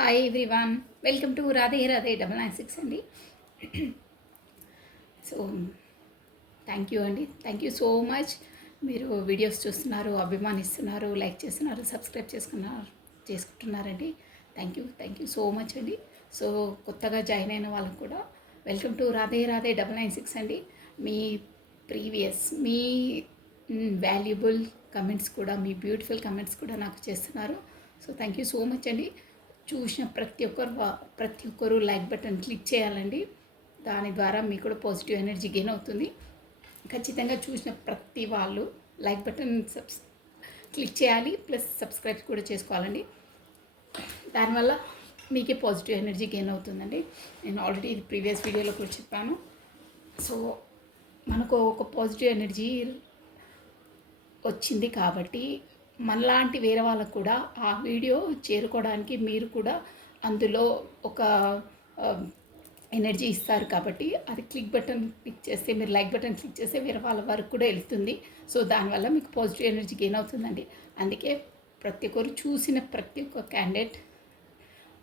Hi everyone, welcome to Radhe Radhe 996 అండి. So thank you అండి, thank you so much. మీరు videos చూస్తున్నారు, అభిమానిస్తున్నారు, లైక్ చేస్తున్నారు, సబ్స్క్రైబ్ చేసుకుంటున్నారండి. థ్యాంక్ యూ సో మచ్ అండి. సో కొత్తగా జాయిన్ అయిన వాళ్ళకు కూడా వెల్కమ్ టు రాధే రాధే 996 అండి. మీ ప్రీవియస్ మీ వాల్యుబుల్ కమెంట్స్ కూడా, మీ బ్యూటిఫుల్ కమెంట్స్ కూడా నాకు చేస్తున్నారు. So thank you so much అండి. చూసిన ప్రతి ఒక్కరు లైక్ బటన్ క్లిక్ చేయాలండి. దాని ద్వారా మీకు కూడా పాజిటివ్ ఎనర్జీ గెయిన్ అవుతుంది. ఖచ్చితంగా చూసిన ప్రతి వాళ్ళు లైక్ బటన్ క్లిక్ చేయాలి, ప్లస్ సబ్స్క్రైబ్ కూడా చేసుకోవాలండి. దానివల్ల మీకే పాజిటివ్ ఎనర్జీ గెయిన్ అవుతుందండి. నేను ఆల్రెడీ ఇది ప్రీవియస్ వీడియోలో కూడా చెప్పాను. సో మనకు ఒక పాజిటివ్ ఎనర్జీ వచ్చింది కాబట్టి మనలాంటి వేరే వాళ్ళకు కూడా ఆ వీడియో చేరుకోవడానికి మీరు కూడా అందులో ఒక ఎనర్జీ ఇస్తారు కాబట్టి అది క్లిక్ బటన్ క్లిక్ చేస్తే, మీరు లైక్ బటన్ క్లిక్ చేస్తే వేరే వాళ్ళ వరకు కూడా వెళ్తుంది. సో దానివల్ల మీకు పాజిటివ్ ఎనర్జీ గెయిన్ అవుతుందండి. అందుకే ప్రతి ఒక్కరు చూసిన ప్రతి ఒక్క క్యాండిడేట్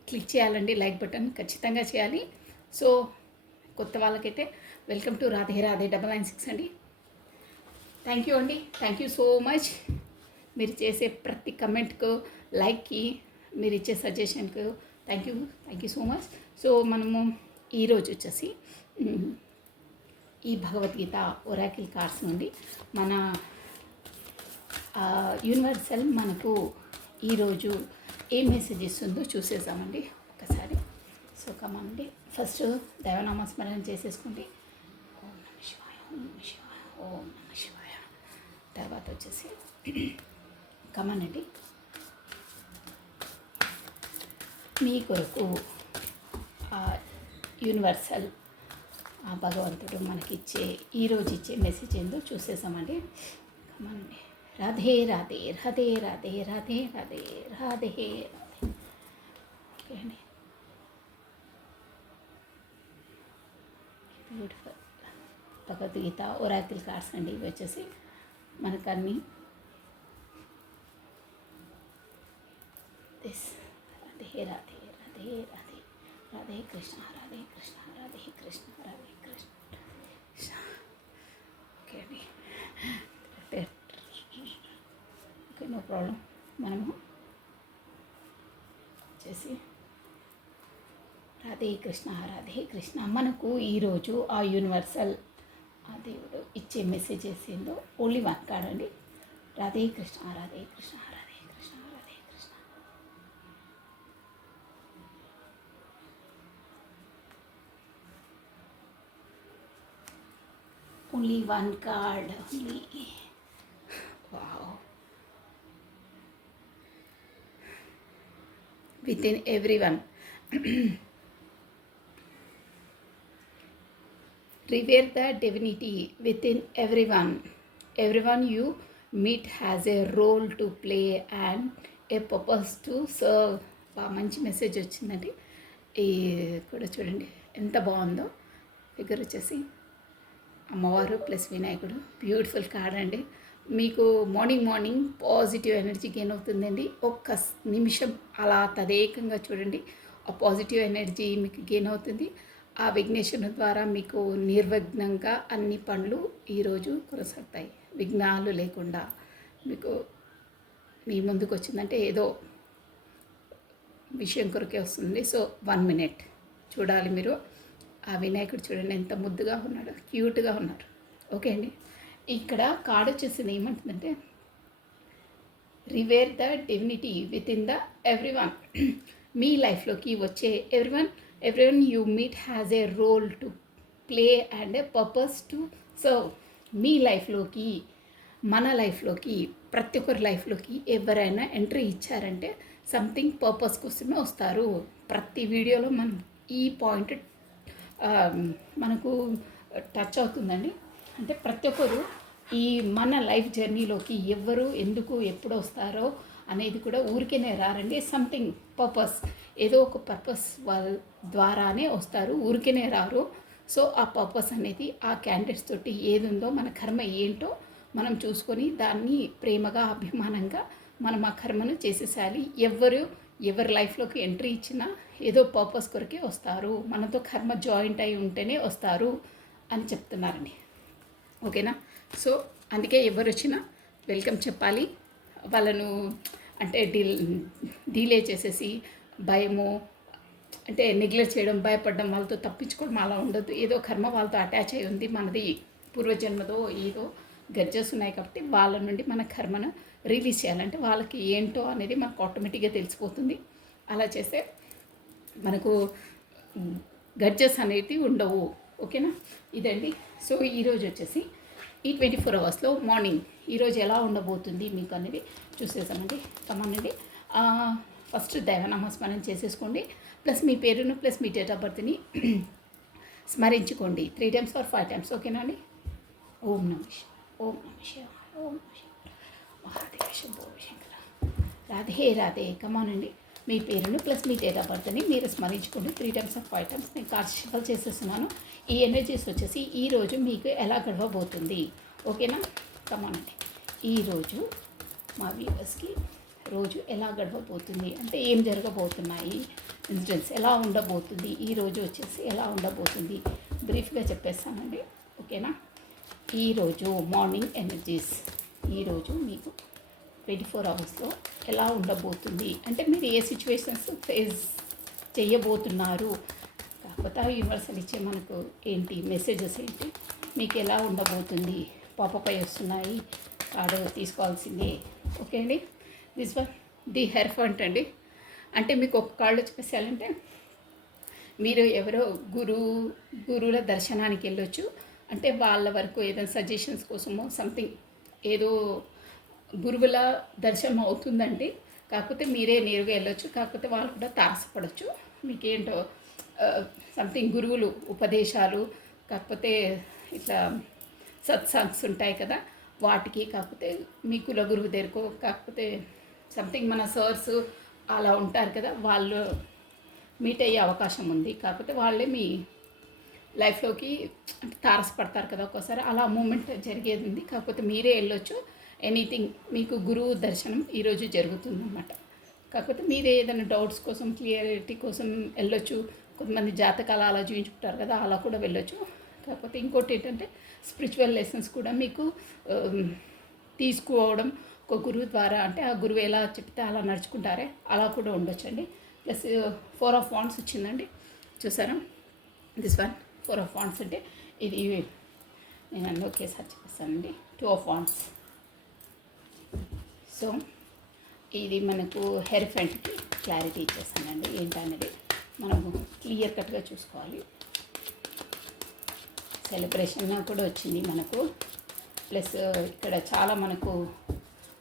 క్లిక్ చేయాలండి, లైక్ బటన్ ఖచ్చితంగా చేయాలి. సో కొత్త వాళ్ళకైతే వెల్కమ్ టు రాధే రాధే 996 అండి. థ్యాంక్ యూ అండి, థ్యాంక్ యూ సో మచ్. మీరు చేసే ప్రతి కమెంట్కు, లైక్కి, మీరు ఇచ్చే సజెషన్కు thank you so much. So మనము ఈరోజు వచ్చేసి ఈ భగవద్గీత ఒరాకిల్ కార్డ్స్ నుండి మన యూనివర్సల్ మనకు ఈరోజు ఏ మెసేజ్ ఇస్తుందో చూసేసామండి ఒకసారి. సో కమండి, ఫస్ట్ దైవనామస్మరణ చేసేసుకోండి. ఓం నమ శివాయ, ఓం నమ శివాయ, ఓం నమ శివాయ. తర్వాత వచ్చేసి కమనండి, మీ కొరకు యూనివర్సల్ ఆ భగవంతుడు మనకిచ్చే ఈరోజు ఇచ్చే మెసేజ్ ఏందో చూసేసామండి. కమనండి. రాధే రాధే రాధే రాధే రాధే రాధే రాధే రాధే. ఓకే అండి, బ్యూటిఫుల్ భగవద్గీత ఒరాకిల్ కార్డ్స్ అండి. ఇవి వచ్చేసి మనకన్నీ రాధే రాధే రాధే రాధే రాధే కృష్ణ రాధే కృష్ణ రాధే కృష్ణ రాధే కృష్ణ. ఓకే అండి, ఓకే, నో ప్రాబ్లం. మనము వచ్చేసి రాధే కృష్ణ రాధే కృష్ణ, మనకు ఈరోజు ఆ యూనివర్సల్ ఆ దేవుడు ఇచ్చే మెసేజెస్ ఏందో ఓన్లీ వన్ కార్డ్ అండి. Radhe Krishna Radhe Krishna Radhe Krishna Radhe Krishna. Only one card, only. Wow. With in every one revere the divinity within everyone. Everyone you meet has a role to play and a purpose to serve. మంచి message వచ్చిందండి. ఈ కూడా చూడండి ఎంత బాగుందో. Figure వచ్చేసి అమ్మవారు ప్లస్ వినాయకుడు, బ్యూటిఫుల్ కార్డ్ అండి. మీకు మార్నింగ్ పాజిటివ్ ఎనర్జీ గెయిన్ అవుతుందండి. ఒక్క నిమిషం అలా తదేకంగా చూడండి, ఆ పాజిటివ్ ఎనర్జీ మీకు గెయిన్ అవుతుంది. ఆ విఘ్నేశ్వరుని ద్వారా మీకు నిర్విఘ్నంగా అన్ని పనులు ఈరోజు కొనసాగుతాయి. విఘ్నాలు లేకుండా మీకు మీ ముందుకు వచ్చిందంటే ఏదో విషయం కొరకే వస్తుంది. సో 1 minute చూడాలి మీరు. ఆ వినాయకుడు చూడండి ఎంత ముద్దుగా ఉన్నాడు, క్యూట్గా ఉన్నారు. ఓకే అండి, ఇక్కడ కార్డ్ వచ్చేసింది ఏమంటుందంటే revere the divinity within the everyone. మీ లైఫ్లోకి వచ్చే everyone you meet has a role to play and a purpose to serve. మీ లైఫ్లోకి, మన లైఫ్లోకి, ప్రతి ఒక్కరి లైఫ్లోకి ఎవరైనా ఎంట్రీ ఇచ్చారంటే సంథింగ్ పర్పస్ కోసమే వస్తారు. ప్రతి వీడియోలో మనం ఈ పాయింట్ మనకు టచ్ అవుతుందండి. అంటే ప్రతి ఒక్కరు ఈ మన లైఫ్ జర్నీలోకి ఎవరు ఎందుకు ఎప్పుడు వస్తారో అనేది కూడా ఊరికేనే రారండి. సంథింగ్ పర్పస్, ఏదో ఒక పర్పస్ వాళ్ళ ద్వారానే వస్తారు, ఊరికేనే రారు. సో ఆ పర్పస్ అనేది ఆ క్యాండిడేట్స్ తోటి ఏది ఉందో, మన కర్మ ఏంటో మనం చూసుకొని దాన్ని ప్రేమగా, అభిమానంగా మనం ఆ కర్మను చేసేసేయాలి. ఎవ్వరు ఎవరి లైఫ్లోకి ఎంట్రీ ఇచ్చినా ఏదో పర్పస్ కొరకే వస్తారు, మనతో కర్మ జాయింట్ అయి ఉంటేనే వస్తారు అని చెప్తున్నారండి. ఓకేనా? సో అందుకే ఎవరు వచ్చినా వెల్కమ్ చెప్పాలి. వాళ్ళను అంటే డీలే చేసేసి భయము అంటే నెగ్లెక్ట్ చేయడం, భయపడడం, వాళ్ళతో తప్పించుకోవడం అలా ఉండదు. ఏదో కర్మ వాళ్ళతో అటాచ్ అయి ఉంది, మనది పూర్వజన్మదో ఏదో గర్జెస్ ఉన్నాయి కాబట్టి వాళ్ళ నుండి మన కర్మను రిలీజ్ చేయాలంటే వాళ్ళకి ఏంటో అనేది మనకు ఆటోమేటిక్గా తెలిసిపోతుంది. అలా చేస్తే మనకు గర్జెస్ అనేవి ఉండవు. ఓకేనా? ఇదండి. సో ఈరోజు వచ్చేసి ఈ 24 అవర్స్లో మార్నింగ్ ఈరోజు ఎలా ఉండబోతుంది మీకు అనేది చూసేసామండి. కమానండి. ఫస్ట్ దైవనామస్మరణ చేసేసుకోండి. ప్లస్ మీ పేరును ప్లస్ మీ డేట్ ఆఫ్ బర్త్ని స్మరించుకోండి 3 times or 5 times. ఓకేనా అండి? ఓం నమ శివాయ, ఓం నమ శివాయ, ఓం నమ శివాయ, మహాదేవ శంభో శంకర, రాధే రాధే. కమానండి. మీ పేరును ప్లస్ మీ డేట్ ఆఫ్ బర్త్ని మీరు స్మరించుకోండి 3 times or 5 times. నేను కార్డ్ చేసేస్తున్నాను. ఈ ఎనర్జీస్ వచ్చేసి ఈరోజు మీకు ఎలా గడవబోతుంది. ఓకేనా? కమానండి. ఈరోజు మా వ్యూవర్స్కి రోజు ఎలా గడవబోతుంది అంటే ఏం జరగబోతున్నాయి, ఇన్సిడెంట్స్ ఎలా ఉండబోతుంది, ఈరోజు వచ్చేసి ఎలా ఉండబోతుంది బ్రీఫ్గా చెప్పేస్తానండి. ఓకేనా? ఈరోజు మార్నింగ్ ఎనర్జీస్ ఈరోజు మీకు 24 అవర్స్లో ఎలా ఉండబోతుంది అంటే మీరు ఏ సిచ్యువేషన్స్ ఫేస్ చేయబోతున్నారు, కాకపోతే యూనివర్సల్ ఇచ్చే మనకు ఏంటి మెసేజెస్ ఏంటి, మీకు ఎలా ఉండబోతుంది. పాపపై వస్తున్నాయి, కార్డు తీసుకోవాల్సిందే. ఓకే అండి. దిస్ వన్ ది హెర్ఫంట్ అండి. అంటే మీకు ఒక కార్డు చెప్పేసాలంటే మీరు ఎవరో గురువుల దర్శనానికి వెళ్ళొచ్చు. అంటే వాళ్ళ వరకు ఏదైనా సజెషన్స్ కోసమో సంథింగ్ ఏదో గురువుల దర్శనం అవుతుందండి. కాకపోతే మీరే నేరుగా వెళ్ళొచ్చు. కాకపోతే వాళ్ళు కూడా తారసపడవచ్చు. మీకేంటో సంథింగ్ గురువులు ఉపదేశాలు, కాకపోతే ఇట్లా సత్సంగ్స్ ఉంటాయి కదా వాటికి, కాకపోతే మీ కుల గురువు దగ్గరకో, కాకపోతే సంథింగ్ మన సర్స్ అలా ఉంటారు కదా, వాళ్ళు మీట్ అయ్యే అవకాశం ఉంది. కాకపోతే వాళ్ళే మీ లైఫ్లోకి అంటే తారసపడతారు కదా ఒక్కోసారి, అలా మూమెంట్ జరిగేది ఉంది. కాకపోతే మీరే వెళ్ళొచ్చు. ఎనీథింగ్ మీకు గురువు దర్శనం ఈరోజు జరుగుతుందన్నమాట. కాకపోతే మీరే ఏదైనా డౌట్స్ కోసం క్లియరిటీ కోసం వెళ్ళొచ్చు. కొంతమంది జాతకాలు అలా చూపించుకుంటారు కదా, అలా కూడా వెళ్ళొచ్చు. కాకపోతే ఇంకోటి ఏంటంటే స్పిరిచువల్ లెసన్స్ కూడా మీకు తీసుకోవడం ఒక గురువు ద్వారా, అంటే ఆ గురువు ఎలా చెప్తే అలా నడుచుకుంటారే అలా కూడా ఉండొచ్చండి. ప్లస్ 4 of Wands వచ్చిందండి, చూసారా? దిస్ వన్ 4 of Wands అంటే ఇది నేను అన్నీ ఒకేసారి చెప్పేస్తానండి. 2 of Wands. సో ఇది మనకు హెర్ఫెంట్కి క్లారిటీ ఇచ్చేస్తానండి ఏంటనేది మనము క్లియర్ కట్గా చూసుకోవాలి. సెలబ్రేషన్ కూడా వచ్చింది మనకు. ప్లస్ ఇక్కడ చాలా మనకు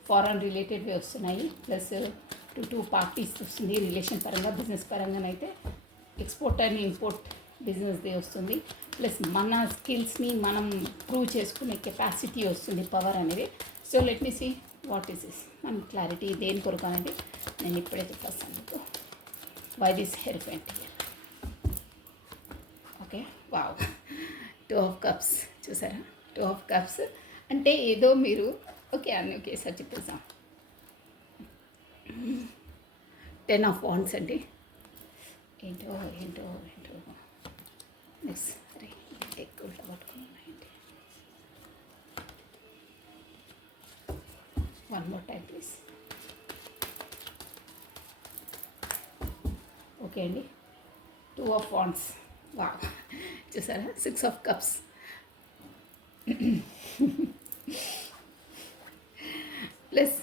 ఫారెన్ రిలేటెడ్వి వస్తున్నాయి. ప్లస్ టూ పార్టీస్ వస్తుంది రిలేషన్ పరంగా, బిజినెస్ పరంగానైతే ఎక్స్పోర్ట్ అండ్ ఇంపోర్ట్ బిజినెస్ది వస్తుంది. ప్లస్ మన స్కిల్స్ని మనం ప్రూవ్ చేసుకునే కెపాసిటీ వస్తుంది, పవర్ అనేది. So let me see what is this. మన క్లారిటీ దేని కొరకు అనేది నేను ఇప్పుడే చెప్పేస్తాను మీకు. వై దిస్ హెర్ఫెంట్ here. Okay, wow. 2 of Cups చూసారా? 2 of Cups అంటే ఏదో మీరు ఓకే అన్నీ ఒకేసారి చెప్పేసాం. 10 of Wands అండి. ఏంటో ఏంటో ఏంటో నెక్స్ట్ అరే ఎక్కువ పట్టుకున్నాయండి. 1 more time ప్లీజ్. ఓకే అండి. 2 of Wands. వా చూసారా? 6 of Cups. Plus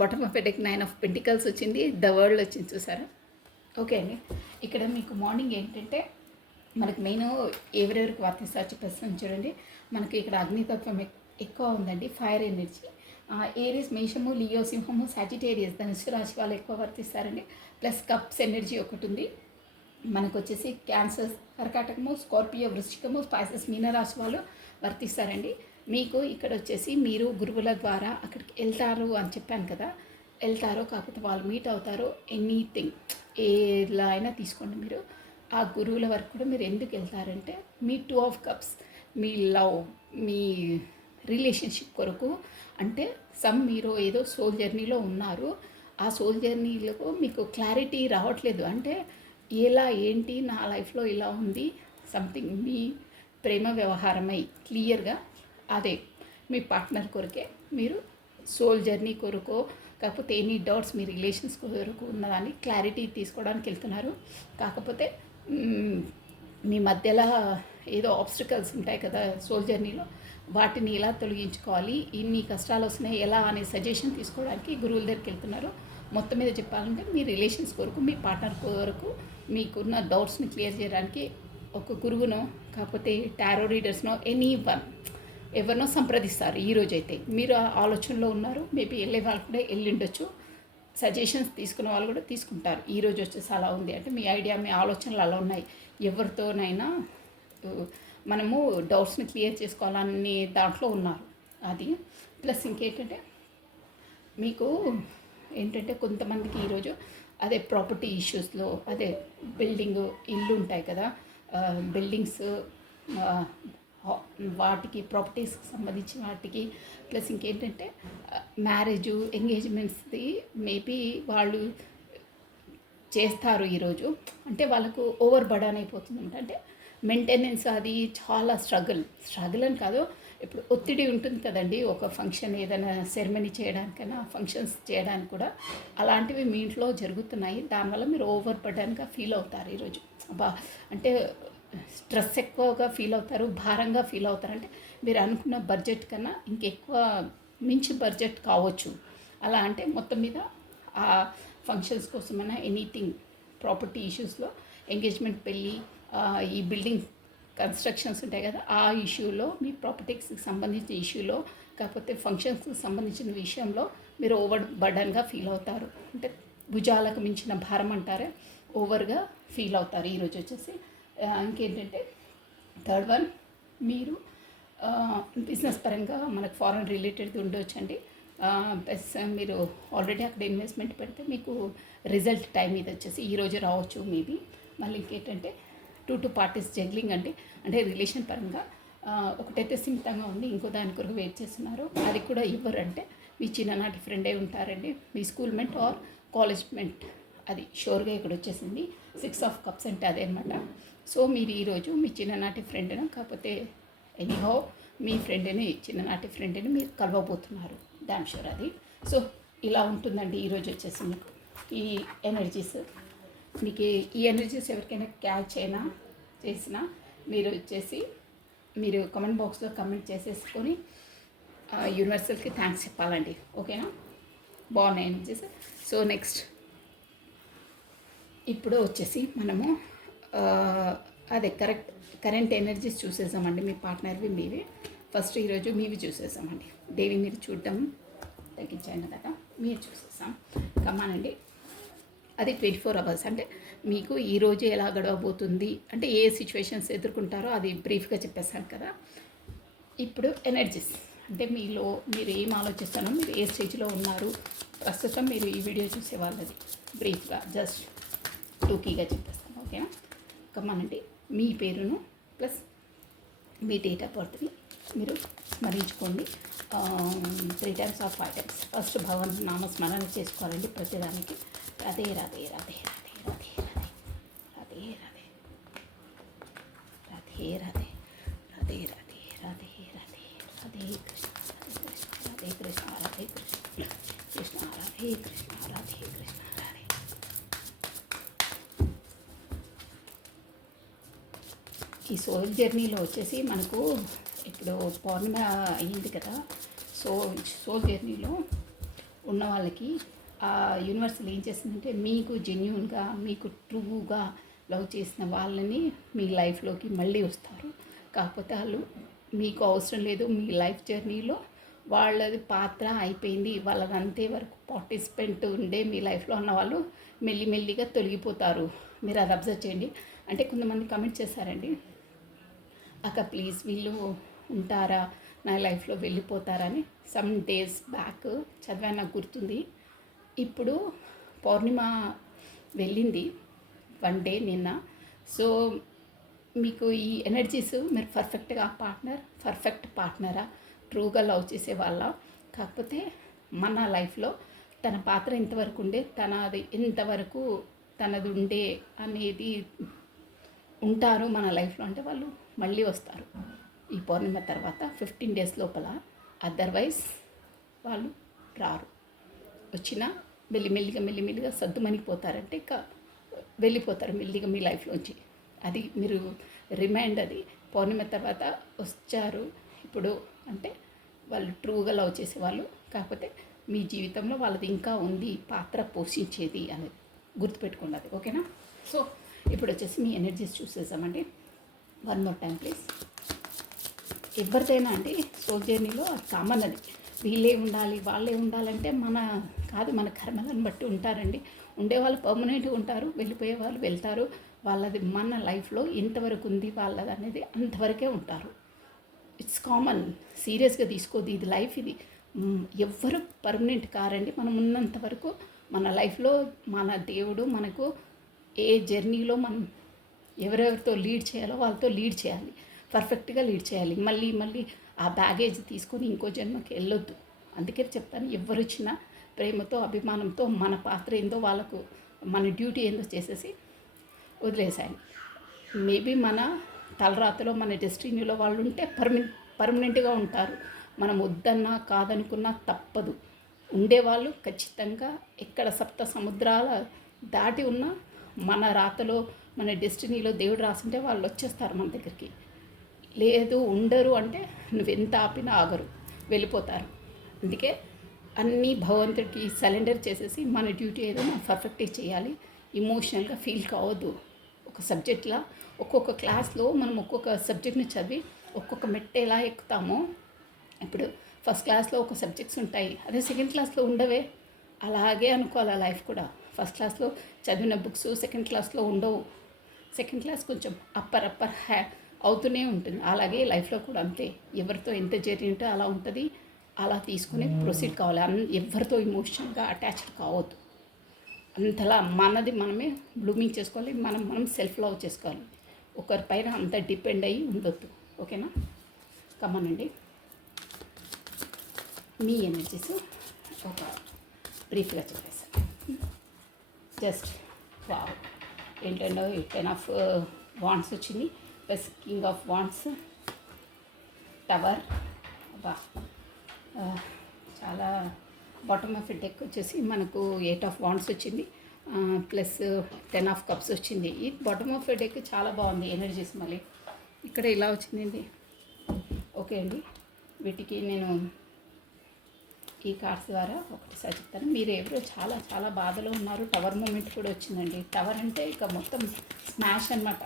bottom of deck 9 of Pentacles వచ్చింది. ద వరల్డ్ వచ్చింది, చూసారా? ఓకే అండి. ఇక్కడ మీకు మార్నింగ్ ఏంటంటే మనకు మెయిన్ ఎవరెవరికి వర్తిస్తారు చెప్పేస్తాను చూడండి. మనకి ఇక్కడ అగ్నితత్వం ఎక్కువ ఉందండి, ఫైర్ ఎనర్జీ. ఏరీస్, మేషము, లియో, సింహము, సాజిటేరియస్, ధనుసు రాశి వాళ్ళు ఎక్కువ వర్తిస్తారండి. ప్లస్ కప్స్ ఎనర్జీ ఒకటి ఉంది మనకు వచ్చేసి. క్యాన్సర్, కర్కాటకము, స్కార్పియో, వృశ్చికము, స్పైసెస్, మీనరాశి వాళ్ళు వర్తిస్తారండి. మీకు ఇక్కడ వచ్చేసి మీరు గురువుల ద్వారా అక్కడికి వెళ్తారు అని చెప్పాను కదా, వెళ్తారో కాకపోతే వాళ్ళు మీట్ అవుతారో, ఎనీథింగ్ ఎలా అయినా తీసుకోండి మీరు. ఆ గురువుల వరకు కూడా మీరు ఎందుకు వెళ్తారంటే మీ 2 of Cups me love, me relationship కొరకు. అంటే మీరు ఏదో సోల్ జర్నీలో ఉన్నారు, ఆ సోల్ జర్నీలో మీకు క్లారిటీ రావట్లేదు. అంటే ఎలా ఏంటి నా లైఫ్లో ఇలా ఉంది సంథింగ్ మీ ప్రేమ వ్యవహారమై క్లియర్గా అదే మీ పార్ట్నర్ కొరకే మీరు సోల్ జర్నీ కొరకు కాకపోతే ఎనీ డౌట్స్ మీ రిలేషన్స్ కొరకు ఉన్నదాన్ని క్లారిటీ తీసుకోవడానికి వెళ్తున్నారు. కాకపోతే మీ మధ్యలో ఏదో ఆబ్స్టికల్స్ ఉంటాయి కదా సోల్ జర్నీలో, వాటిని ఎలా తొలగించుకోవాలి, ఇన్ని కష్టాలు వస్తున్నాయి ఎలా అనే సజెషన్ తీసుకోవడానికి గురువుల దగ్గరికి వెళ్తున్నారు. మొత్తం మీద చెప్పాలంటే మీ రిలేషన్స్ కొరకు మీ పార్ట్నర్ కొరకు మీకున్న డౌట్స్ని క్లియర్ చేయడానికి ఒక గురువునో కాకపోతే టారో రీడర్స్నో ఎవరినో సంప్రదిస్తారు. ఈరోజు అయితే మీరు ఆ ఆలోచనలో ఉన్నారు. మేబీ వెళ్ళే వాళ్ళు కూడా వెళ్ళిండొచ్చు. సజెషన్స్ తీసుకునే వాళ్ళు కూడా తీసుకుంటారు. ఈరోజు వచ్చేసి అలా ఉంది అంటే మీ ఐడియా మీ ఆలోచనలు అలా ఉన్నాయి. ఎవరితోనైనా మనము డౌట్స్ని క్లియర్ చేసుకోవాలనే దాంట్లో ఉన్నారు. అది ప్లస్ ఇంకేంటంటే మీకు ఏంటంటే కొంతమందికి ఈరోజు అదే ప్రాపర్టీ ఇష్యూస్లో అదే ఇల్లు ఉంటాయి కదా, బిల్డింగ్స్ వాటికి ప్రాపర్టీస్కి సంబంధించిన వాటికి ప్లస్ ఇంకేంటంటే మ్యారేజు ఎంగేజ్మెంట్స్ది మేబీ వాళ్ళు చేస్తారు ఈరోజు. అంటే వాళ్ళకు ఓవర్ బర్డన్ అయిపోతుంది. అంటే మెయింటెనెన్స్ అది చాలా స్ట్రగుల్ అని కాదు, ఇప్పుడు ఒత్తిడి ఉంటుంది కదండి. ఒక ఫంక్షన్ ఏదైనా సెరమనీ చేయడానికైనా ఫంక్షన్స్ చేయడానికి కూడా అలాంటివి మీ ఇంట్లో జరుగుతున్నాయి. దానివల్ల మీరు ఓవర్ బర్డన్గా ఫీల్ అవుతారు ఈరోజు. అంటే స్ట్రెస్ ఎక్కువగా ఫీల్ అవుతారు, భారంగా ఫీల్ అవుతారు. అంటే మీరు అనుకున్న బడ్జెట్ కన్నా ఇంకెక్కువ మించి బడ్జెట్ కావచ్చు. అలా అంటే మొత్తం మీద ఆ ఫంక్షన్స్ కోసమైనా ఎనీథింగ్ ప్రాపర్టీ ఇష్యూస్లో ఎంగేజ్మెంట్ పెళ్ళి ఈ బిల్డింగ్ కన్స్ట్రక్షన్స్ ఉంటాయి కదా, ఆ ఇష్యూలో మీ ప్రాపర్టీస్కి సంబంధించిన ఇష్యూలో కాకపోతే ఫంక్షన్స్కి సంబంధించిన విషయంలో మీరు ఓవర్ బర్డన్గా ఫీల్ అవుతారు. అంటే భుజాలకు మించిన భారం అంటారే, ఓవర్గా ఫీల్ అవుతారు ఈరోజు వచ్చేసి. ఇంకేంటంటే థర్డ్ వన్, మీరు బిజినెస్ పరంగా మనకు ఫారెన్ రిలేటెడ్ ఉండొచ్చండి. ప్లస్ మీరు ఆల్రెడీ అక్కడ ఇన్వెస్ట్మెంట్ పెడితే మీకు రిజల్ట్ టైం ఇది వచ్చేసి ఈరోజు రావచ్చు మేబీ. మళ్ళీ ఇంకేంటంటే 2 పార్టీస్ జగ్లింగ్ అండి. అంటే రిలేషన్ పరంగా ఒకటైతే సిమితంగా ఉంది, ఇంకో దాని కొరకు వెయిట్ చేస్తున్నారు. అది కూడా ఇవ్వరంటే మీ చిన్ననాటి ఫ్రెండే ఉంటారండి, మీ school mate or college mate. అది షోర్గా ఇక్కడ వచ్చేసింది. 6 ఆఫ్ కప్స్ అంటే అదే అనమాట. సో మీరు ఈరోజు మీ చిన్ననాటి ఫ్రెండ్ను కాకపోతే ఎనీహౌ మీ ఫ్రెండ్ని చిన్ననాటి ఫ్రెండ్ని మీరు కలవబోతున్నారు, డామ్ షూర్ అది. సో ఇలా ఉంటుందండి ఈరోజు వచ్చేసి మీకు ఈ ఎనర్జీస్. మీకు ఈ ఎనర్జీస్ ఎవరికైనా క్యాచ్ అయినా చేసినా మీరు వచ్చేసి మీరు కామెంట్ బాక్స్లో కమెంట్ చేసేసుకొని యూనివర్సల్కి థ్యాంక్స్ చెప్పాలండి. ఓకేనా, బాగున్నాయి ఎనర్జీస్. సో నెక్స్ట్ ఇప్పుడు వచ్చేసి మనము అదే కరెంట్ ఎనర్జీస్ చూసేసామండి. మీ పార్ట్నర్వి మీవి ఫస్ట్ ఈరోజు మీవి చూసేసామండి. దేవి మీరు చూడటం తగ్గించండి కదా, మీరు చూసేసాం. కమ్మానండి అది 24 అవర్స్. అంటే మీకు ఈరోజు ఎలా గడవబోతుంది అంటే ఏ సిచ్యువేషన్స్ ఎదుర్కొంటారో అది బ్రీఫ్గా చెప్పేశాను కదా. ఇప్పుడు ఎనర్జీస్ అంటే మీలో మీరు ఏం ఆలోచిస్తారో, మీరు ఏ స్టేజ్లో ఉన్నారు ప్రస్తుతం, మీరు ఈ వీడియో చూసే వాళ్ళది బ్రీఫ్గా జస్ట్ టూకీగా చెప్పేస్తాను. ఓకేనా, కమ్మానండి మీ పేరును ప్లస్ మీ డేట్ ఆఫ్ బర్త్ని మీరు స్మరించుకోండి 3 times or 5 times. ఫస్ట్ భగవంతుని నామస్మరణ చేసుకోవాలండి ప్రతిదానికి. రాధే రాధే రాధే రాధే రాధే రాధే రాధే రాధే రాధే రాధే రాధే రాధే రాధే రాధే కృష్ణ రాధే కృష్ణ రాధే కృష్ణ కృష్ణ రాధే కృష్ణ రాధే కృష్ణ రాధే. ఈ సోల్ జర్నీలో వచ్చేసి మనకు ఇప్పుడు పౌర్ణిమ అయ్యింది కదా. సోల్ జర్నీలో ఉన్న వాళ్ళకి ఆ యూనివర్సల్ ఏం చేస్తుందంటే మీకు జెన్యూన్గా మీకు ట్రూగా లవ్ చేసిన వాళ్ళని మీ లైఫ్లోకి మళ్ళీ వస్తారు. కాకపోతే వాళ్ళు మీకు అవసరం లేదు, మీ లైఫ్ జర్నీలో వాళ్ళది పాత్ర అయిపోయింది, వాళ్ళది అంతే వరకు పార్టిసిపెంట్ ఉండే మీ లైఫ్లో ఉన్న వాళ్ళు మెల్లిమెల్లిగా తొలగిపోతారు. మీరు అది అబ్జర్వ్ చేయండి. అంటే కొంతమంది కమెంట్ చేశారండి, అక్క ప్లీజ్ వీళ్ళు ఉంటారా నా లైఫ్లో వెళ్ళిపోతారా అని. సమ్ డేస్ బ్యాక్ చదివాను, నాకు గుర్తుంది. ఇప్పుడు పౌర్ణిమ వెళ్ళింది 1 day నిన్న. సో మీకు ఈ ఎనర్జీస్ మీరు పర్ఫెక్ట్ పార్ట్నరా, ట్రూగా లవ్ చేసే వాళ్ళ, కాకపోతే మన లైఫ్లో తన పాత్ర ఎంతవరకు ఉండే తనది ఎంతవరకు తనది ఉండే అనేది ఉంటారు మన లైఫ్లో అంటే వాళ్ళు మళ్ళీ వస్తారు ఈ పౌర్ణిమ తర్వాత 15 డేస్ లోపల. అదర్వైజ్ వాళ్ళు రారు. వచ్చినా మెల్లిమెల్లిగా సర్దుమణిగిపోతారంటే ఇక వెళ్ళిపోతారు మెల్లిగా మీ లైఫ్లోంచి. అది మీరు రిమైండ్, అది పౌర్ణిమ తర్వాత వచ్చారు ఇప్పుడు అంటే వాళ్ళు ట్రూగా లవ్ చేసేవాళ్ళు. కాకపోతే మీ జీవితంలో వాళ్ళది ఇంకా ఉంది పాత్ర పోషించేది అనేది గుర్తుపెట్టుకోండి. అది ఓకేనా? సో ఇప్పుడు వచ్చేసి మీ ఎనర్జీస్ చూసేసామండి. One more time please. ఎవరిదైనా అండి సోల్ జర్నీలో కామన్ అది. వీళ్ళే ఉండాలి వాళ్ళే ఉండాలంటే మన కర్మలను బట్టి ఉంటారండి. ఉండేవాళ్ళు పర్మనెంట్గా ఉంటారు, వెళ్ళిపోయే వాళ్ళు వెళ్తారు. వాళ్ళది మన లైఫ్లో ఎంతవరకు ఉంది వాళ్ళది అనేది అంతవరకే ఉంటారు. It's common. సీరియస్గా తీసుకోదు, ఇది లైఫ్. ఇది ఎవ్వరు పర్మనెంట్ కారండి. మనం ఉన్నంత వరకు మన లైఫ్లో మన దేవుడు మనకు ఏ జర్నీలో మనం ఎవరెవరితో లీడ్ చేయాలో వాళ్ళతో లీడ్ చేయాలి, పర్ఫెక్ట్గా లీడ్ చేయాలి. మళ్ళీ ఆ బ్యాగేజ్ తీసుకొని ఇంకో జన్మకి వెళ్ళొద్దు. అందుకే చెప్తాను, ఎవరు వచ్చినా ప్రేమతో అభిమానంతో మన పాత్ర ఏందో వాళ్ళకు, మన డ్యూటీ ఏందో చేసేసి వదిలేసాయి. మేబీ మన తలరాతలో మన డెస్టినీలో వాళ్ళు ఉంటే పర్మనెంట్గా ఉంటారు. మనం వద్దన్నా కాదనుకున్నా తప్పదు. ఉండేవాళ్ళు ఖచ్చితంగా ఎక్కడ సప్త సముద్రాల దాటి ఉన్న మన రాతలో మన డెస్టినీలో దేవుడు రాసింటే వాళ్ళు వచ్చేస్తారు మన దగ్గరికి. లేదు ఉండరు అంటే నువ్వెంత ఆపినా ఆగరు, వెళ్ళిపోతారు. అందుకే అన్నీ భగవంతుడికి సరెండర్ చేసేసి మన డ్యూటీ ఏదో మనం పర్ఫెక్ట్గా చేయాలి. ఇమోషనల్గా ఫీల్ కావద్దు. ఒక సబ్జెక్ట్లా ఒక్కొక్క క్లాస్లో మనం ఒక్కొక్క సబ్జెక్ట్ని చదివి ఒక్కొక్క మెట్టు ఎలా ఎక్కుతామో, ఇప్పుడు ఫస్ట్ క్లాస్లో ఒక సబ్జెక్ట్స్ ఉంటాయి, అదే సెకండ్ క్లాస్లో ఉండవే. అలాగే అనుకోవాలి లైఫ్ కూడా. ఫస్ట్ క్లాస్లో చదివిన బుక్స్ సెకండ్ క్లాస్లో ఉండవు. సెకండ్ క్లాస్ కొంచెం అప్పర్ అవుతూనే ఉంటుంది. అలాగే లైఫ్లో కూడా అంతే. ఎవరితో ఎంత జర్నీ ఉంటే అలా ఉంటుంది. అలా తీసుకుని ప్రొసీడ్ కావాలి. ఎవరితో ఇమోషనల్గా అటాచ్డ్ కావద్దు. అంతలా మనది మనమే బ్లూమింగ్ చేసుకోవాలి. మనం సెల్ఫ్ లవ్ చేసుకోవాలి. ఒకరిపైన అంత డిపెండ్ అయ్యి ఉండొద్దు. ఓకేనా? కమ్మనండి. మీ ఎనర్జీస్ ఒక బ్రీఫ్గా చెప్పేసాను. Just wow. ఏంటంటే 10 ఆఫ్ వాండ్స్ వచ్చింది, plus king of wands, tower. బా చాలా బాటమ్ ఆఫ్ డెక్ వచ్చేసి మనకు 8 ఆఫ్ వాండ్స్ వచ్చింది, ప్లస్ 10 ఆఫ్ కప్స్ వచ్చింది. ఈ బాటమ్ ఆఫ్ డెక్ చాలా బాగుంది ఎనర్జీస్. మళ్ళీ ఇక్కడ ఇలా వచ్చిందండి. ఓకే అండి, వీటికి నేను ఈ కార్డ్స్ ద్వారా ఒకటిసారి చెప్తాను. మీరు ఎవరో చాలా చాలా బాధలో ఉన్నారు. టవర్ మూమెంట్ కూడా వచ్చిందండి. టవర్ అంటే ఇక మొత్తం స్మాష్ అనమాట.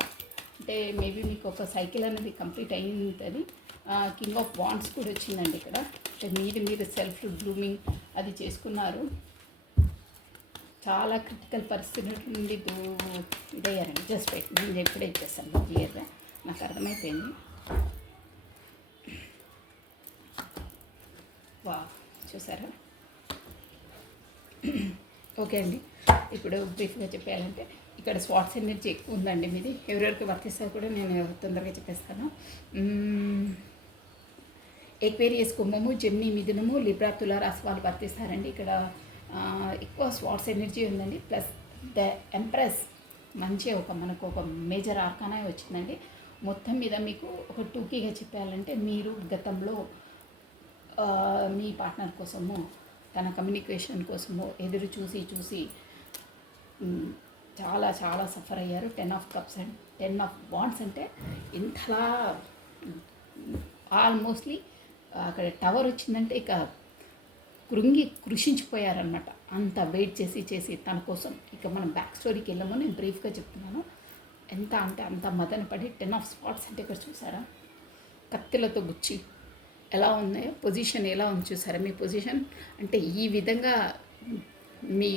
అంటే మేబీ మీకు ఒక సైకిల్ అనేది కంప్లీట్ అయ్యింది. కింగ్ ఆఫ్ వాండ్స్ కూడా వచ్చిందండి ఇక్కడ. అంటే మీరు సెల్ఫ్ బ్లూమింగ్ అది చేసుకున్నారు. చాలా క్రిటికల్ పరిస్థితుల నుండి ఇదయ్యారండి. జస్ట్ వెయిట్, నేను ఎప్పుడే ఇచ్చేస్తాను క్లియర్గా, నాకు అర్థమైపోయింది. వా చూసారా? ఓకే అండి, ఇప్పుడు బ్రీఫ్గా చెప్పాలంటే ఇక్కడ స్వాట్స్ ఎనర్జీ ఎక్కువ ఉందండి మీది. ఎవరెవరికి వర్తిస్తారో కూడా నేను తొందరగా చెప్పేస్తాను. ఎక్వేరియస్, కుంభము, జెమిని, మిథునము, లిబ్రా, తుల రాశి వాళ్ళు వర్తిస్తారండి. ఇక్కడ ఎక్కువ స్వాట్స్ ఎనర్జీ ఉందండి. ప్లస్ ద ఎంప్రెస్ మంచి మనకు ఒక మేజర్ ఆర్కానే వచ్చిందండి. మొత్తం మీద మీకు ఒక టూకీగా చెప్పాలంటే, మీరు గతంలో మీ పార్ట్నర్ కోసము, తన కమ్యూనికేషన్ కోసము ఎదురు చూసి చాలా చాలా సఫర్ అయ్యారు. 10 of cups and 10 of wands అంటే ఇంతలా ఆల్మోస్ట్లీ అక్కడ టవర్ వచ్చిందంటే ఇక కృషించిపోయారనమాట. అంత వెయిట్ చేసి తన కోసం. ఇక మనం బ్యాక్ స్టోరీకి వెళ్ళామో నేను బ్రీఫ్గా చెప్తున్నాను. ఎంత అంటే అంత మదన పడి 10 ఆఫ్ స్పాట్స్ అంటే ఇక్కడ చూసారా, కత్తిలతో గుచ్చి ఎలా ఉన్నాయో, పొజిషన్ ఎలా ఉంది చూసారా. మీ పొజిషన్ అంటే ఈ విధంగా మీ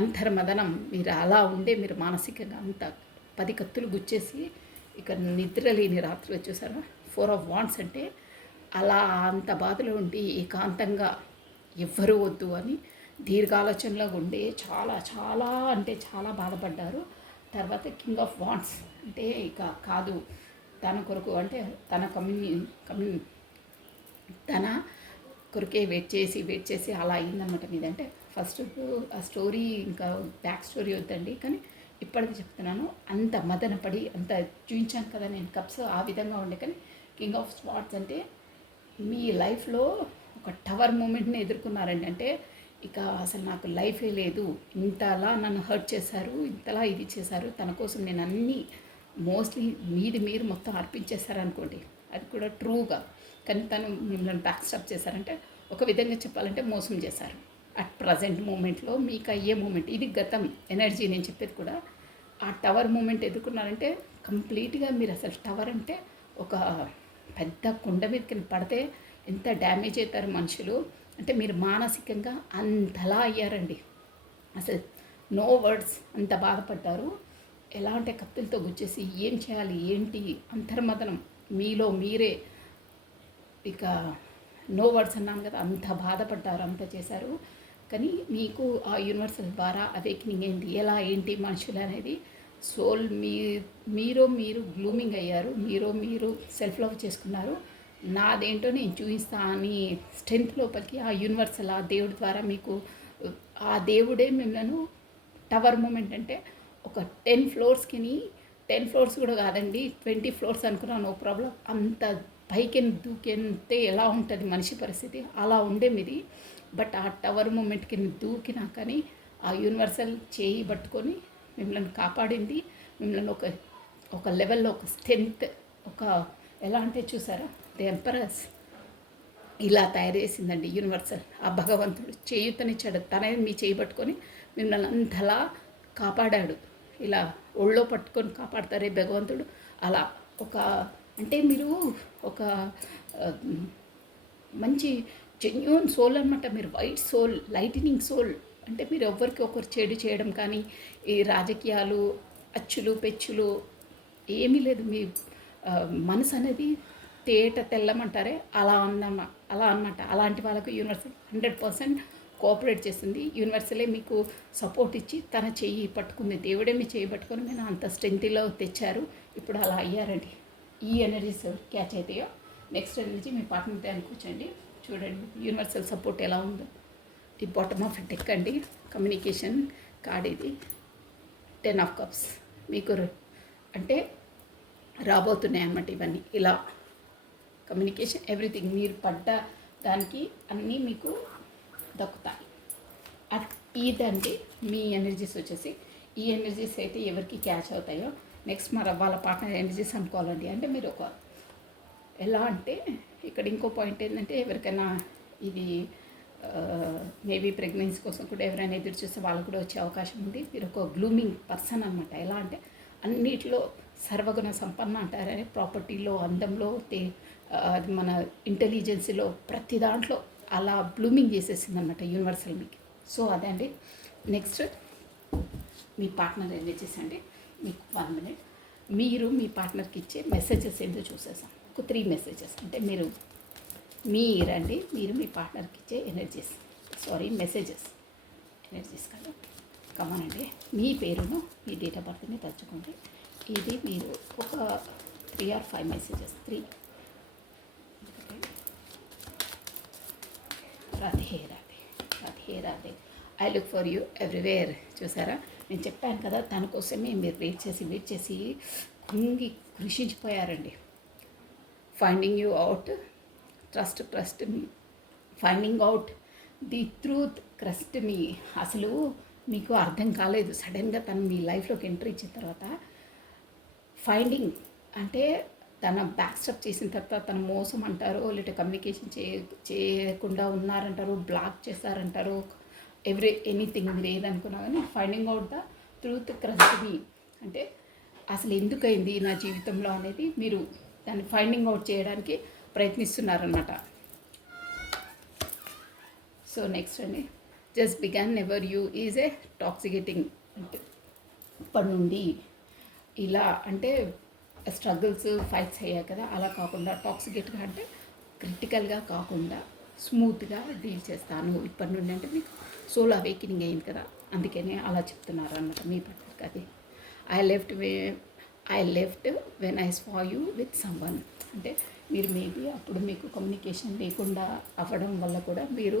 అంతర్మదనం, మీరు అలా ఉండే మీరు మానసికంగా అంత 10 కత్తులు గుచ్చేసి ఇక నిద్ర లేని రాత్రులు చూసారా. 4 ఆఫ్ వాండ్స్ అంటే అలా అంత బాధలో ఉండి ఏకాంతంగా ఎవ్వరూ వద్దు అని దీర్ఘాలోచనలో ఉండే చాలా చాలా అంటే చాలా బాధపడ్డారు. తర్వాత కింగ్ ఆఫ్ వాండ్స్ అంటే ఇక కాదు, తన కొరకు అంటే తన తన కొరకే వెయిట్ చేసి అలా అయిందన్నమాట. మీదంటే ఫస్ట్ ఆ స్టోరీ ఇంకా బ్యాక్ స్టోరీ వద్దండి, కానీ ఇప్పటికి చెప్తున్నాను. అంత మదన పడి అంత చూపించాను కదా నేను కప్స్ ఆ విధంగా ఉండే. కానీ కింగ్ ఆఫ్ స్పాట్స్ అంటే మీ లైఫ్లో ఒక టవర్ మూమెంట్ని ఎదుర్కొన్నారండి. అంటే ఇక అసలు నాకు లైఫే లేదు, ఇంతలా నన్ను హర్ట్ చేశారు, ఇంతలా ఇది చేశారు, తన కోసం నేను అన్నీ మోస్ట్లీ మీరు మొత్తం అర్పించేశారనుకోండి, అది కూడా ట్రూగా. కానీ తను మిమ్మల్ని బ్యాక్ స్టాప్ చేశారంటే ఒక విధంగా చెప్పాలంటే మోసం చేశారు. అట్ ప్రజెంట్ మూమెంట్లో మీకు అయ్యే మూమెంట్ ఇది గతం ఎనర్జీ. నేను చెప్పేది కూడా ఆ టవర్ మూమెంట్ ఎదుర్కొన్నారంటే కంప్లీట్గా మీరు అసలు టవర్ అంటే ఒక పెద్ద కొండ మీదకి పడితే ఎంత డ్యామేజ్ అవుతారు మనుషులు అంటే మీరు మానసికంగా అంతలా అయ్యారండి. అసలు నో వర్డ్స్, అంత బాధపడ్డారు. ఎలా అంటే కత్తులతో గుచ్చేసి ఏం చేయాలి ఏంటి అంతర్మదనం మీలో మీరే. ఇక నో వర్డ్స్ అన్నాను కదా, అంత బాధపడ్డారు, అంత చేశారు. కానీ మీకు ఆ యూనివర్సల్ ద్వారా అవేకనింగ్ ఏంటి, ఎలా ఏంటి మనుషులు అనేది సోల్ మీరు గ్లూమింగ్ అయ్యారు, మీరు సెల్ఫ్ లవ్ చేసుకున్నారు. నాదేంటో నేను చూపిస్తా అని స్ట్రెంత్ లోపలికి ఆ యూనివర్సల్ ఆ దేవుడి ద్వారా మీకు ఆ దేవుడే మిమ్మల్ని టవర్ మూమెంట్ అంటే ఒక 10 ఫ్లోర్స్కి 10 ఫ్లోర్స్ కూడా కాదండి 20 ఫ్లోర్స్ అనుకున్నా నో ప్రాబ్లం. అంత పైకి దూకితే ఎలా ఉంటుంది మనిషి పరిస్థితి అలా ఉండే మీది. బట్ ఆ టవర్ మూమెంట్కి దూకినా కానీ ఆ యూనివర్సల్ చేయి పట్టుకొని మిమ్మల్ని కాపాడింది. మిమ్మల్ని ఒక లెవెల్లో ఒక స్ట్రెంత్ ఒక ఎలా అంటే చూసారా ది ఎంపరస్ ఇలా తయారు చేసిందండి యూనివర్సల్. ఆ భగవంతుడు చేయుతనిచ్చాడు, తనే మీ చేయి పట్టుకొని మిమ్మల్ని అంతలా కాపాడాడు. ఇలా ఒళ్ళో పట్టుకొని కాపాడతారే భగవంతుడు అలా. ఒక అంటే మీరు ఒక మంచి జెన్యూన్ సోల్ అనమాట. మీరు వైట్ సోల్, లైటనింగ్ సోల్. అంటే మీరు ఎవరికి ఒకరు చెడు చేయడం కానీ ఈ రాజకీయాలు అచ్చులు పెచ్చులు ఏమీ లేదు. మీ మనసు అనేది తేట తెల్లమంటారే అలా అన్నమాట. అలాంటి వాళ్ళకు యూనివర్సల్ 100% కోఆపరేట్ చేస్తుంది. యూనివర్సలే మీకు సపోర్ట్ ఇచ్చి తన చెయ్యి పట్టుకుంది. దేవుడే మీ చెయ్యి పట్టుకొని నేను అంత స్ట్రెంత్లో తెచ్చారు. ఇప్పుడు అలా అయ్యారండి. ఈ ఎనర్జీస్ క్యాచ్ అవుతాయో నెక్స్ట్ ఎనర్జీ మీ పార్ట్నర్తో అనుకోవచ్చండి. చూడండి యూనివర్సల్ సపోర్ట్ ఎలా ఉందో. ఈ బాటమ్ ఆఫ్ డెక్ అండి, కమ్యూనికేషన్ కార్డ్ ఇది. 10 ఆఫ్ కప్స్ మీకు అంటే రాబోతున్నాయి అన్నమాట. ఇవన్నీ ఇలా కమ్యూనికేషన్ ఎవ్రీథింగ్ మీరు పడ్డ దానికి అన్నీ మీకు దక్కుతాయి. ఇదండి మీ ఎనర్జీస్ వచ్చేసి. ఈ ఎనర్జీస్ అయితే ఎవరికి క్యాచ్ అవుతాయో నెక్స్ట్ మరి వాళ్ళ పార్ట్నర్ ఎనర్జీస్ అనుకోవాలండి. అంటే మీరు ఒక ఎలా అంటే ఇక్కడ ఇంకో పాయింట్ ఏంటంటే ఎవరికైనా ఇది మేబీ ప్రెగ్నెన్సీ కోసం కూడా ఎవరైనా ఎదురు చూస్తే వాళ్ళకు కూడా వచ్చే అవకాశం ఉంది. మీరు ఒక గ్లూమింగ్ పర్సన్ అనమాట. ఎలా అంటే అన్నిటిలో సర్వగుణ సంపన్న అంటారని, ప్రాపర్టీలో, అందంలో, అది మన ఇంటెలిజెన్సీలో ప్రతి దాంట్లో అలా బ్లూమింగ్ చేసేసింది అనమాట యూనివర్సల్ మీకు. సో అదే అండి. నెక్స్ట్ మీ పార్ట్నర్ ఎనర్జీస్ అండి. మీకు 1 minute మీరు మీ పార్ట్నర్కి ఇచ్చే మెసేజెస్ ఏంటో చూసేసాం. ఒక 3 మెసేజెస్ అంటే మీరండి మీరు మీ పార్ట్నర్కి ఇచ్చే మెసేజెస్ ఎనర్జీస్ కదా. కమానండి మీ పేరును మీ డేట్ ఆఫ్ బర్త్ని తలుచుకోండి. ఇది మీరు ఒక 3 or 5 messages 3 Radhe Radhe Radhe Radhe I look for you everywhere. చూసారా నేను చెప్పాను కదా తన కోసమే మీరు వెయిట్ చేసి కుంగి కృషించిపోయారండి. Finding you out, trust me, finding out the truth, trust me. అసలు మీకు అర్థం కాలేదు. సడన్గా తను మీ లైఫ్లోకి ఎంట్రీ ఇచ్చిన తర్వాత ఫైండింగ్ అంటే తన బ్యాక్ స్టెప్ చేసిన తర్వాత తన మోసం అంటారు, లేకపోతే కమ్యూనికేషన్ చేయకుండా ఉన్నారంటారు, బ్లాక్ చేస్తారంటారు, ఎనీథింగ్ మీరు ఏదనుకున్నా కానీ finding out the truth, trust మీ. అంటే అసలు ఎందుకైంది నా జీవితంలో అనేది మీరు దాన్ని ఫైండింగ్ అవుట్ చేయడానికి ప్రయత్నిస్తున్నారన్నమాట. సో నెక్స్ట్ అండి, just begone never you is a intoxicating. అంటే ఇప్పటి నుండి ఇలా అంటే స్ట్రగుల్స్ ఫైట్స్ అయ్యాయి కదా, అలా కాకుండా టాక్సికేట్గా అంటే క్రిటికల్గా కాకుండా స్మూత్గా డీల్ చేస్తాను ఇప్పటి నుండి. అంటే మీకు సోల్ అవేకినింగ్ అయింది కదా, అందుకనే అలా చెప్తున్నారు అన్నమాట మీ పట్లకి. అది I left when I saw you with someone. అంటే మీరు మేబీ అప్పుడు మీకు కమ్యూనికేషన్ లేకుండా అవ్వడం వల్ల కూడా మీరు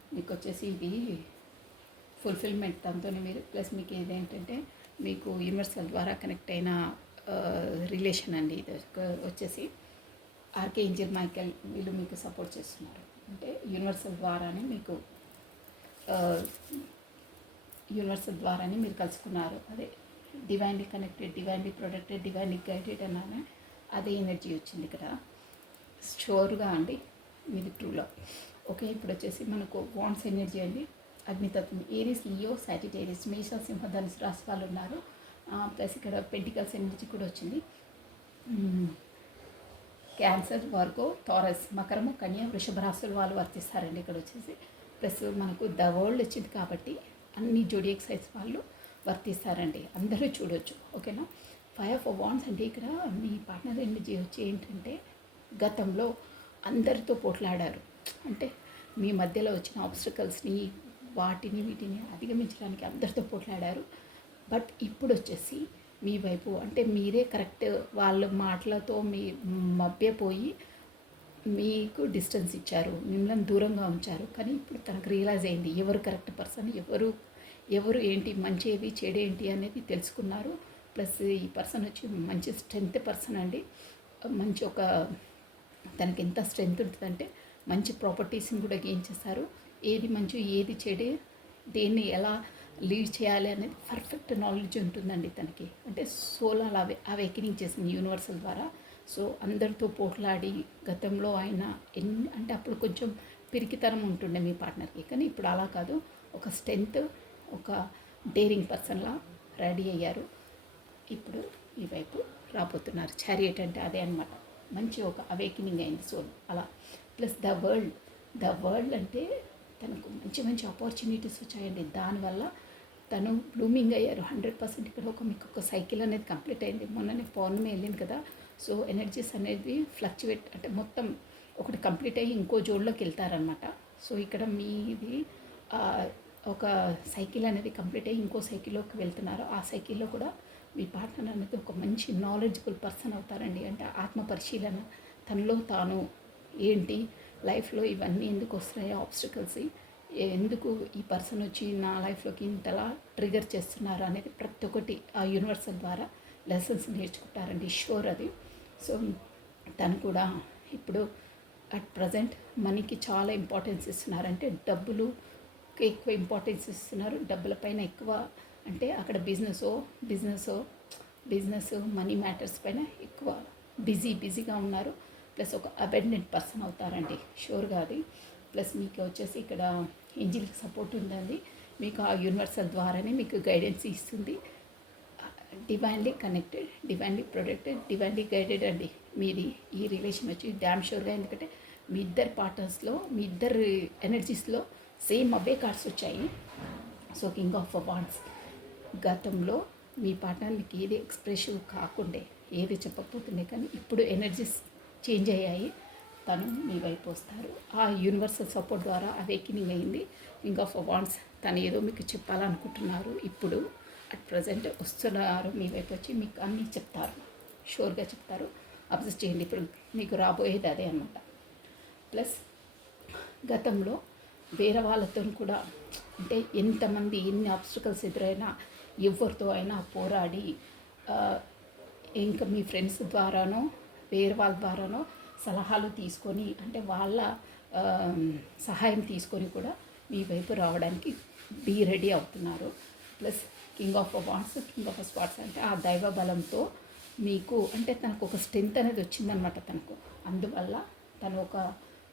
మీకు వచ్చేసి ఇది ఫుల్ఫిల్మెంట్ దాంతోనే మీరు ప్లస్ మీకు ఇదేంటంటే మీకు యూనివర్సల్ ద్వారా కనెక్ట్ అయిన రిలేషన్ అండి ఇది వచ్చేసి ఆర్కే ఏంజెల్ మైకెల్ వీళ్ళు మీకు సపోర్ట్ చేస్తున్నారు. అంటే యూనివర్సల్ ద్వారానే మీకు యూనివర్సల్ ద్వారానే మీరు కలుసుకున్నారు. అదే divinely connected, divinely protected, divinely guided అన్నానే అదే ఎనర్జీ వచ్చింది ఇక్కడ షూర్గా అండి మీది ట్రూలో. ఓకే, ఇప్పుడు వచ్చేసి మనకు వాండ్స్ ఎనర్జీ అండి. అగ్నితత్వం ఏరీస్, లియో, సాజిటేరియస్, మేష, సింహ, ధనుసు రాశి వాళ్ళు ఉన్నారు. ప్లస్ ఇక్కడ పెంటికల్స్ ఎనర్జీ కూడా వచ్చింది. క్యాన్సర్, వర్గో, థారస్, మకరము, కన్య, వృషభ రాశులు వాళ్ళు వర్తిస్తారండి ఇక్కడ వచ్చేసి. ప్లస్ మనకు ద వరల్డ్ వచ్చింది కాబట్టి అన్ని జోడియాక్ సైన్స్ వాళ్ళు వర్తిస్తారండి, అందరూ చూడొచ్చు. ఓకేనా. 5 ఆఫ్ వాండ్స్ అంటే ఇక్కడ మీ పార్ట్నర్ ఎనర్జీ వచ్చి ఏంటంటే గతంలో అందరితో పోట్లాడారు. అంటే మీ మధ్యలో వచ్చిన ఆబ్స్టకల్స్ని వీటిని అధిగమించడానికి అందరితో పోట్లాడారు. బట్ ఇప్పుడు వచ్చేసి మీ వైపు అంటే మీరే కరెక్ట్ వాళ్ళ మాటలతో మీ మభ్యపోయి మీకు డిస్టెన్స్ ఇచ్చారు, మిమ్మల్ని దూరంగా ఉంచారు. కానీ ఇప్పుడు తనకు రియలైజ్ అయింది ఎవరు కరెక్ట్ పర్సన్, ఎవరు ఏంటి, మంచి ఏది చెడు ఏంటి అనేది తెలుసుకున్నారు. ప్లస్ ఈ పర్సన్ వచ్చి మంచి స్ట్రెంగ్త్ పర్సన్ అండి. మంచి ఒక తనకి ఎంత స్ట్రెంగ్త్ ఉంటుందంటే మంచి ప్రాపర్టీస్ని కూడా గెయిన్ చేస్తారు. ఏది మంచి ఏది చెడే, దేన్ని ఎలా లీడ్ చేయాలి అనేది పర్ఫెక్ట్ నాలెడ్జ్ ఉంటుందండి తనకి. అంటే సోల్ అలా అవేకనింగ్ చేసింది యూనివర్సల్ ద్వారా. సో అందరితో పోట్లాడి గతంలో ఆయన అంటే అప్పుడు కొంచెం పిరికితనం ఉంటుండే మీ పార్ట్నర్కి, కానీ ఇప్పుడు అలా కాదు, ఒక స్ట్రెంగ్త్, ఒక డేరింగ్ పర్సన్లా రెడీ అయ్యారు. ఇప్పుడు ఈ వైపు రాబోతున్నారు. చారియట్ అంటే అదే అనమాట, మంచి ఒక అవేకనింగ్ అయింది సోల్ అలా. ప్లస్ ద వరల్డ్ అంటే తనకు మంచి ఆపర్చునిటీస్ వచ్చాయండి. దానివల్ల తను బ్లూమింగ్ అయ్యారు 100%. ఇక్కడ మీకు ఒక సైకిల్ అనేది కంప్లీట్ అయింది. మొన్ననే పౌర్ణమి వెళ్ళింది కదా, సో ఎనర్జీస్ అనేది ఫ్లక్చువేట్ అంటే మొత్తం ఒకటి కంప్లీట్ అయ్యి ఇంకో జోడ్లోకి వెళ్తారనమాట. సో ఇక్కడ మీది ఒక సైకిల్ అనేది కంప్లీట్ అయ్యి ఇంకో సైకిల్లోకి వెళ్తున్నారు. ఆ సైకిల్లో కూడా మీ పార్ట్నర్ అనేది ఒక మంచి నాలెడ్జబుల్ పర్సన్ అవుతారండి. అంటే ఆత్మ పరిశీలన, తనలో తాను ఏంటి, లైఫ్లో ఇవన్నీ ఎందుకు వస్తున్నాయో ఆబ్స్టికల్స్, ఎందుకు ఈ పర్సన్ వచ్చి నా లైఫ్లోకి ఇంతలా ట్రిగర్ చేస్తున్నారు అనేది ప్రతి ఒక్కటి ఆ యూనివర్సల్ ద్వారా లెసన్స్ నేర్చుకుంటారండి, షూర్ అది. సో తను కూడా ఇప్పుడు అట్ ప్రజెంట్ మనీకి చాలా ఇంపార్టెన్స్ ఇస్తున్నారంటే డబ్బులుకి ఎక్కువ ఇంపార్టెన్స్ ఇస్తున్నారు. డబ్బుల పైన ఎక్కువ అంటే అక్కడ బిజినెస్ మనీ మ్యాటర్స్ పైన ఎక్కువ బిజీగా ఉన్నారు. ప్లస్ ఒక అబెండెంట్ పర్సన్ అవుతారండి, షూర్గా అది. ప్లస్ మీకు వచ్చేసి ఇక్కడ ఏంజిల్కి సపోర్ట్ ఉందండి. మీకు ఆ యూనివర్సల్ ద్వారానే మీకు గైడెన్స్ ఇస్తుంది. Divinely connected, divinely protected, divinely guided అండి మీది ఈ రిలేషన్ వచ్చి డ్యామ్ షూర్గా. ఎందుకంటే మీ ఇద్దరు పార్ట్నర్స్లో, మీ ఇద్దరు ఎనర్జీస్లో సేమ్ అవే కార్డ్స్ వచ్చాయి. సో కింగ్ ఆఫ్ వాండ్స్, గతంలో మీ పార్ట్నర్ మీకు ఏది ఎక్స్ప్రెసివ్ కాకుండే, ఏది చెప్పకపోతుండే, కానీ ఇప్పుడు ఎనర్జీస్ చేంజ్ అయ్యాయి. తను మీ వైపు వస్తారు. ఆ యూనివర్సల్ సపోర్ట్ ద్వారా అవేకినింగ్ అయింది. కింగ్ ఆఫ్ వాండ్స్ తను ఏదో మీకు చెప్పాలనుకుంటున్నారు. ఇప్పుడు అట్ ప్రజెంట్ వస్తున్నారు మీ వైపు వచ్చి మీకు అన్నీ చెప్తారు, షూర్గా చెప్తారు. అబ్జర్వ్ చేయండి, ఇప్పుడు మీకు రాబోయేది అదే అనమాట. ప్లస్ గతంలో వేరే వాళ్ళతో కూడా అంటే ఎంతమంది ఎన్ని ఆబ్స్టికల్స్ ఎదురైనా ఎవరితో అయినా పోరాడి ఇంకా మీ ఫ్రెండ్స్ ద్వారానో వేరే వాళ్ళ ద్వారానో సలహాలు తీసుకొని అంటే వాళ్ళ సహాయం తీసుకొని కూడా మీ వైపు రావడానికి బీ రెడీ అవుతున్నారు. Plus king of wands, king of spots అంటే ఆ దైవ బలంతో మీకు అంటే తనకు ఒక స్ట్రెంత్ అనేది వచ్చిందనమాట తనకు. అందువల్ల తను ఒక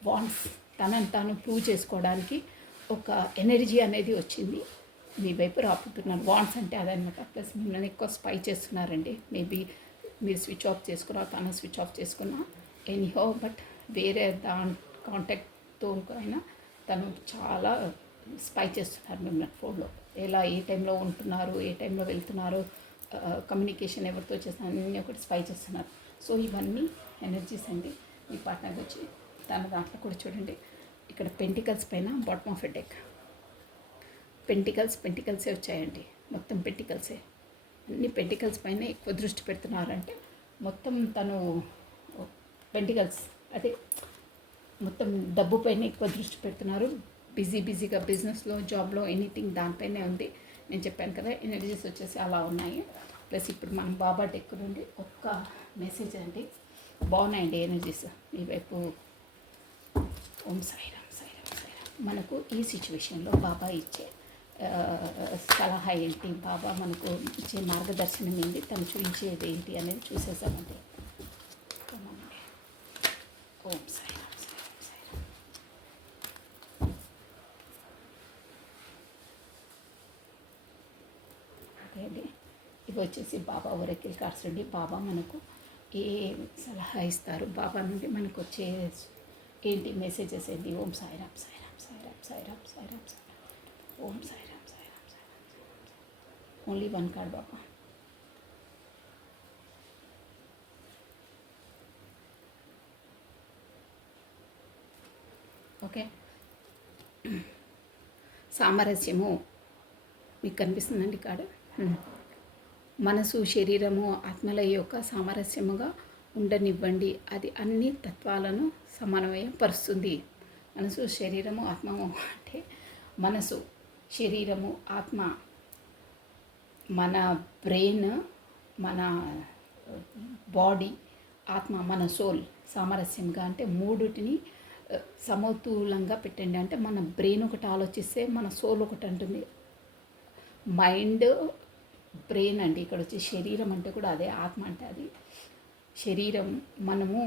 వాండ్స్ తనని తాను ప్రూవ్ చేసుకోవడానికి ఒక ఎనర్జీ అనేది వచ్చింది. మీ వైపు రాపుతున్నారు. వాండ్స్ అంటే అదనమాట. ప్లస్ మిమ్మల్ని ఎక్కువ స్పై చేస్తున్నారండి. మేబీ మీరు స్విచ్ ఆఫ్ చేసుకున్నా, తను స్విచ్ ఆఫ్ చేసుకున్నా, ఎనీహో బట్ వేరే కాంటాక్ట్తో అయినా తను చాలా స్పై చేస్తున్నారు మిమ్మల్ని ఫోన్లో. ఎలా ఏ టైంలో ఉంటున్నారు, ఏ టైంలో వెళ్తున్నారు, కమ్యూనికేషన్ ఎవరితో చేస్తున్నారు అన్నీ ఒకటి స్పై చేస్తున్నారు. సో ఇవన్నీ ఎనర్జీస్ అండి. మీ పార్ట్నర్ వచ్చి తన దాంట్లో కూడా చూడండి, ఇక్కడ పెంటికల్స్ పైన బాటమ్ ఆఫ్ ఎ డెక్ పెంటికల్సే వచ్చాయండి. మొత్తం పెంటికల్సే, అన్ని పెంటికల్స్ పైన ఎక్కువ దృష్టి పెడుతున్నారంటే మొత్తం తను పెంటికల్స్ అదే మొత్తం డబ్బు పైన ఎక్కువ దృష్టి పెడుతున్నారు. బిజీగా బిజినెస్లో జాబ్లో ఎనీథింగ్ దానిపైనే ఉంది. నేను చెప్పాను కదా ఎనర్జీస్ వచ్చేసి అలా ఉన్నాయి. ప్లస్ ఇప్పుడు మనం బాబా డెక్ నుండి ఒక్క మెసేజ్ అండి. బాగున్నాయండి ఎనర్జీస్ మీ వైపు. ఓం సాయిరామ్ సాయిరామ్ సాయిరామ్. మనకు ఈ సిచ్యువేషన్లో బాబా ఇచ్చే సలహా ఏంటి, బాబా మనకు ఇచ్చే మార్గదర్శనం ఏంటి, తను చూపించేది ఏంటి అనేది చూసేసామండి. ఓం సాయిరామ్ సాయిరామ్ సాయిరామ్. ఓకే అండి, ఇవి వచ్చేసి బాబా ఒరాకిల్ కార్డ్స్ అండి. బాబా మనకు ఏ సలహా ఇస్తారు, బాబా నుండి మనకు వచ్చే ఏంటి మెసేజెస్ ఏంటి. Om Sairam Sairam Sairam Sairam Sairam Sairam. Om Sairam Sairam Sairam. Only one card Baba. Okay, సామరస్యము మీకు కనిపిస్తుందండి కార్డు. మనసు శరీరము ఆత్మల యొక్క సామరస్యముగా ఉండనివ్వండి, అది అన్ని తత్వాలను సమన్వయం పరుస్తుంది. మనసు శరీరము ఆత్మము అంటే మనసు శరీరము ఆత్మ, మన బ్రెయిన్, మన బాడీ, ఆత్మ, మన సోల్ సామరస్యంగా అంటే మూడుటిని సమతులంగా పెట్టండి. అంటే మన బ్రెయిన్ ఒకటి ఆలోచిస్తే మన సోల్ ఒకటి అంటుంది. మైండ్ బ్రెయిన్ అండి, ఇక్కడ వచ్చి శరీరం అంటే కూడా అదే, ఆత్మ అంటే అది. శరీరం మనము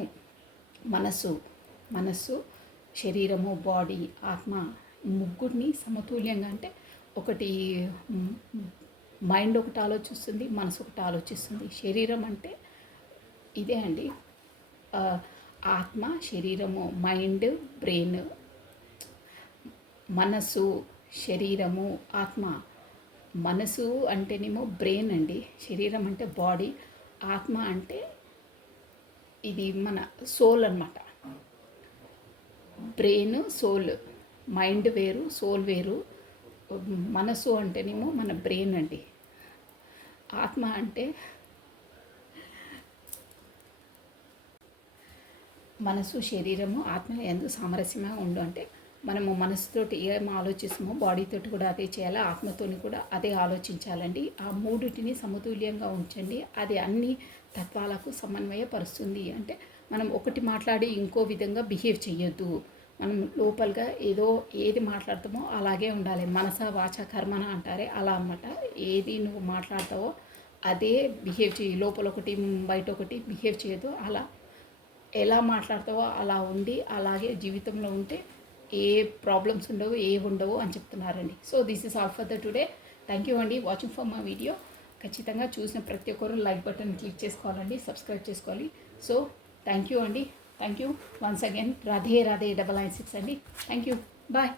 మనస్సు శరీరము బాడీ ఆత్మ ముగ్గురిని సమతుల్యంగా అంటే ఒకటి మైండ్ ఒకటి ఆలోచిస్తుంది, మనసు ఒకటి ఆలోచిస్తుంది. శరీరం అంటే ఇదే అండి, ఆత్మ శరీరము మైండ్ బ్రెయిన్, మనసు శరీరము ఆత్మ. మనసు అంటేనేమో బ్రెయిన్ అండి, శరీరం అంటే బాడీ, ఆత్మ అంటే ఇది మన సోల్ అన్నమాట. బ్రెయిన్ సోల్, మైండ్ వేరు సోల్ వేరు. మనసు అంటేనేమో మన బ్రెయిన్ అండి. ఆత్మ అంటే మనసు శరీరము ఆత్మ ఎందు సామరస్యంగా ఉండు అంటే మనము మనసుతోటి ఏం ఆలోచిస్తామో బాడీతోటి కూడా అదే చేయాలి, ఆత్మతోని కూడా అదే ఆలోచించాలండి. ఆ మూడిటిని సమతుల్యంగా ఉంచండి, అది అన్ని తత్వాలకు సమన్వయపరుస్తుంది. అంటే మనం ఒకటి మాట్లాడి ఇంకో విధంగా బిహేవ్ చేయొద్దు. మనం లోపలగా ఏది మాట్లాడతామో అలాగే ఉండాలి. మనస వాచ కర్మన అంటారే అలా అన్నమాట. ఏది నువ్వు మాట్లాడతావో అదే బిహేవ్ చేయి, లోపల ఒకటి బయట ఒకటి బిహేవ్ చేయొద్దు. అలా ఎలా మాట్లాడతావో అలా ఉండి అలాగే జీవితంలో ఉంటే ఏ ప్రాబ్లమ్స్ ఉండవు, ఉండవు అని చెప్తున్నారండి. So this is all for the today. Thank you అండి వాచింగ్ ఫర్ మై వీడియో. ఖచ్చితంగా చూసిన ప్రతి ఒక్కరు లైక్ బటన్ క్లిక్ చేసుకోవాలండి, సబ్స్క్రైబ్ చేసుకోవాలి. సో థ్యాంక్ యూ అండి, thank you once again. Radhe Radhe 996 అండి. Thank you, bye.